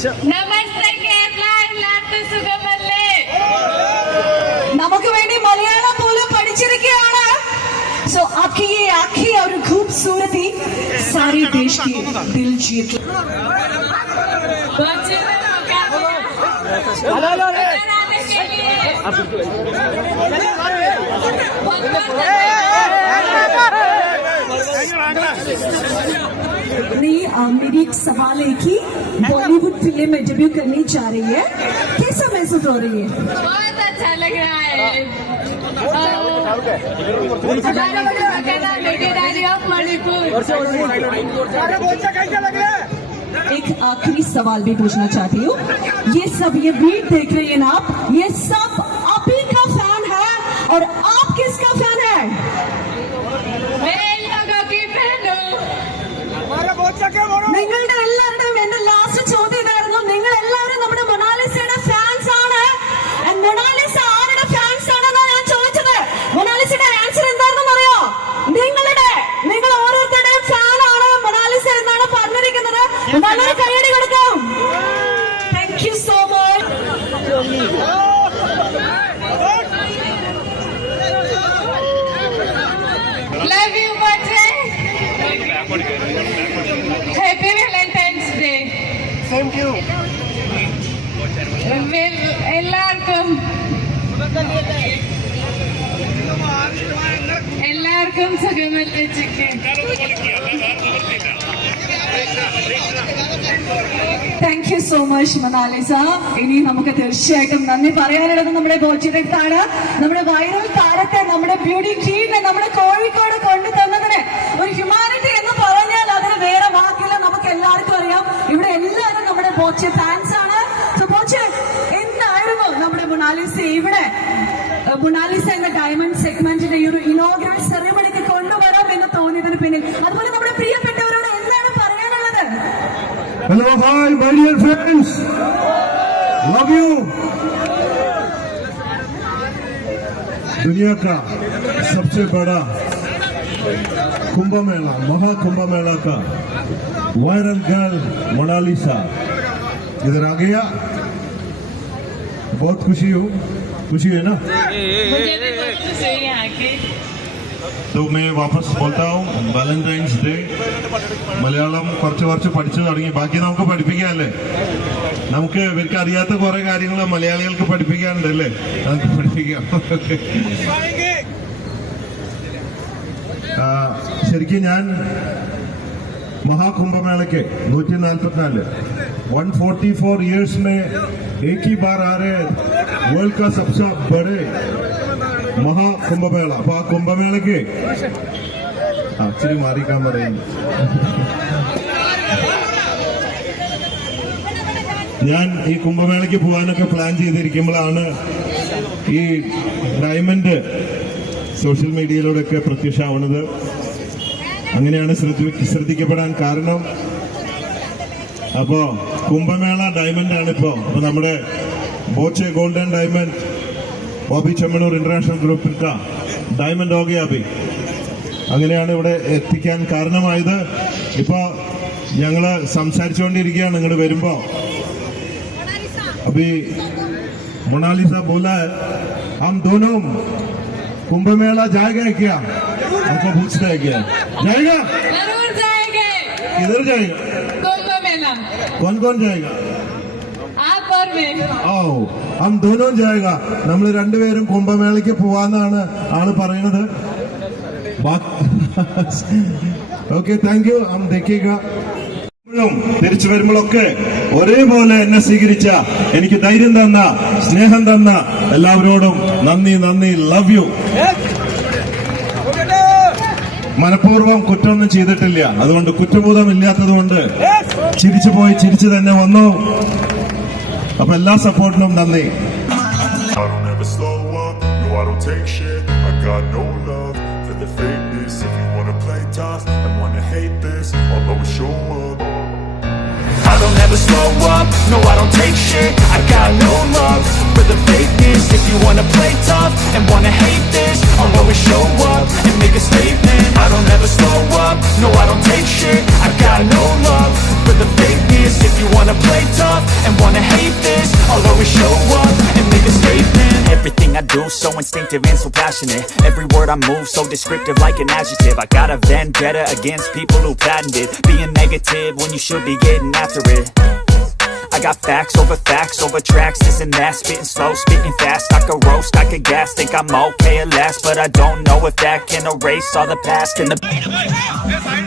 നമസ്തേ കേരള, എല്ലാവർക്കും സുഖമല്ലേ? നമുക്ക് വേണ്ടി മലയാളം പോലും പഠിച്ചിരിക്കുകയാണ്. सो आपकी ये आँखें और खूबसूरती सारे देश की दिल जीत. मेरी एक सवाल है कि बॉलीवुड फिल्म में डेब्यू करनी चाह रही है, कैसा महसूस हो रही है? बहुत अच्छा लग रहा है. एक आखिरी सवाल भी पूछना चाहती हूँ. ये सब ये बीट देख रही है ना आप, ये सब आप ही का फैन है और आप किसका फैन है? നിങ്ങളുടെ എല്ലാവരുടെയും എന്റെ ലാസ്റ്റ് ചോദ്യം ഇതായിരുന്നു. നിങ്ങൾ എല്ലാവരും നമ്മുടെ മൊണാലിസയുടെ ഫാൻസ് ആണ്. മൊണാലിസ ആരുടെ ഫാൻസ് ആണെന്നാണ് ഞാൻ ചോദിച്ചത്. മൊണാലിസയുടെ ആൻസർ എന്താണെന്ന് അറിയോ? നിങ്ങൾ ഓരോരുത്തരുടെയും ഫാൻ ആണ് മൊണാലിസ എന്നാണ് പറഞ്ഞിരിക്കുന്നത്. നല്ലൊരു കൈയടി കൊടുക്കാം. Thank you so much. Love you, Batre. Happy Valentine's Day. Thank you. എല്ലാവർക്കും സുഖമല്ലേ? Chicken. Thank you so much Mona Lisa. ഇനി നമുക്ക് തീർച്ചയായിട്ടും നന്ദി പറയാനുള്ളത് നമ്മുടെ ബോച്ചിരത്താണ്. നമ്മുടെ വൈറൽ താരത്തെ, നമ്മുടെ ബ്യൂട്ടി ക്വീനെ നമ്മുടെ കോഴിക്കോട് കൊണ്ടു തന്നതിന് ഒരു ഹ്യൂമാനിറ്റി എന്ന് പറഞ്ഞാൽ അതിന് വേറെ വാക്കില്ല. നമുക്ക് എല്ലാവർക്കും അറിയാം, ഇവിടെ എല്ലാവരും നമ്മുടെ ബോച്ചെ ഫാൻസ് ആണ്. സോ ബോച്ചെ, എന്തായിരുന്നു നമ്മുടെ മൊണാലിസ ഇവിടെ മൊണാലിസ എന്ന ഡയമണ്ട് സെഗ്മെന്റിന്റെ ഈ ഒരു ഇനോഗ്രൽ സെറിമണിക്ക് കൊണ്ടുവരാം എന്ന് തോന്നിയതിന് പിന്നിൽ, അതുപോലെ നമ്മുടെ പ്രിയപ്പെട്ടവരോട് എന്താണ് പറയാനുള്ളത്? Hello, hi, my dear friends. Love you. दुनिया का सबसे बड़ा कुंभ मेला, महाकुंभ मेला का वायरल गर्ल मोनालिसा इधर आ गया. बहुत खुशी है ना? मुझे भी बहुत खुशी है यहाँ की. तो मैं वापस बोलता हूँ, വാലന്റൈൻസ് ഡേ മലയാളം കുറച്ച് പഠിച്ചു തുടങ്ങി. ബാക്കി നമുക്ക് പഠിപ്പിക്കാല്ലേ? നമുക്ക് ഇവർക്ക് അറിയാത്ത കുറെ കാര്യങ്ങൾ മലയാളികൾക്ക് പഠിപ്പിക്കാനുണ്ടല്ലേ? നമുക്ക് പഠിപ്പിക്കാം. ശരിക്കും ഞാൻ महाकुंभमेले 144 144 इयर्स में एक ही बार आ रहे वर्ल्ड का सबसे बड़े महाकुंभमेला. അപ്പൊ ആ കുംഭമേളയ്ക്ക് ഇച്ചിരി മാറിക്കാൻ പറയുന്നു. ഞാൻ ഈ കുംഭമേളയ്ക്ക് പോകാനൊക്കെ പ്ലാൻ ചെയ്തിരിക്കുമ്പോഴാണ് ഈ ഡയമണ്ട് സോഷ്യൽ മീഡിയയിലൂടെയൊക്കെ പ്രത്യക്ഷമാവുന്നത്. അങ്ങനെയാണ് ശ്രദ്ധിക്കപ്പെടാൻ കാരണം. അപ്പോ കുംഭമേള ഡയമണ്ട് ആണ് ഇപ്പോ. അപ്പൊ നമ്മുടെ Boche golden diamond Bobby Chemmanur international ഗ്രൂപ്പിന്റെ ഡയമണ്ട് ഹോ ഗയാ അഭി. അങ്ങനെയാണ് ഇവിടെ എത്തിക്കാൻ കാരണമായത്. ഇപ്പൊ ഞങ്ങള് സംസാരിച്ചുകൊണ്ടിരിക്കുകയാണ് ഇങ്ങോട്ട് വരുമ്പോ. अभी मोनालिसा बोला है हम दोनों कुंभ मेला जाएगा क्या? हमको पूछता है क्या जाएगा? जरूर जाएंगे. किधर जाएगा? कुंभ मेला. कौन जाएगा? आप और मैं. आओ हम दोनों जाएगा. നമ്മൾ രണ്ടുപേരും കുംഭമേളയ്ക്ക് പോവാന്നാണ് ആള് പറയുന്നത്. Okay, thank you. हम देखिएगा. തിരിച്ചു വരുമ്പോഴൊക്കെ ഒരേപോലെ എന്നെ സ്വീകരിച്ച, എനിക്ക് ധൈര്യം തന്ന, സ്നേഹം തന്ന എല്ലാവരോടും നന്ദി. Love you. മനഃപൂർവ്വം കുറ്റമൊന്നും ചെയ്തിട്ടില്ല. അതുകൊണ്ട് കുറ്റബോധം ഇല്ലാത്തതുകൊണ്ട് ചിരിച്ചു തന്നെ വന്നു. അപ്പൊ എല്ലാ സപ്പോർട്ടിനും നന്ദി. I don't ever slow up, no I don't take shit. I got no love for the fakeness. If you wanna play tough and wanna hate this, I'll always show up and make a statement. I don't ever slow up, no I don't take shit. I got no love for the fakeness. this. If you wanna play tough and wanna hate this, I'll always show up and make a statement. Everything I do so instinctive and so passionate. Every word I move so descriptive like an adjective. I got a vendetta against people who patented being negative when you should be getting after it. I got facts over tracks, this and that. Spitting slow, spitting fast, I could roast, I could gas. Think I'm okay at last, but I don't know if that can erase all the past. And the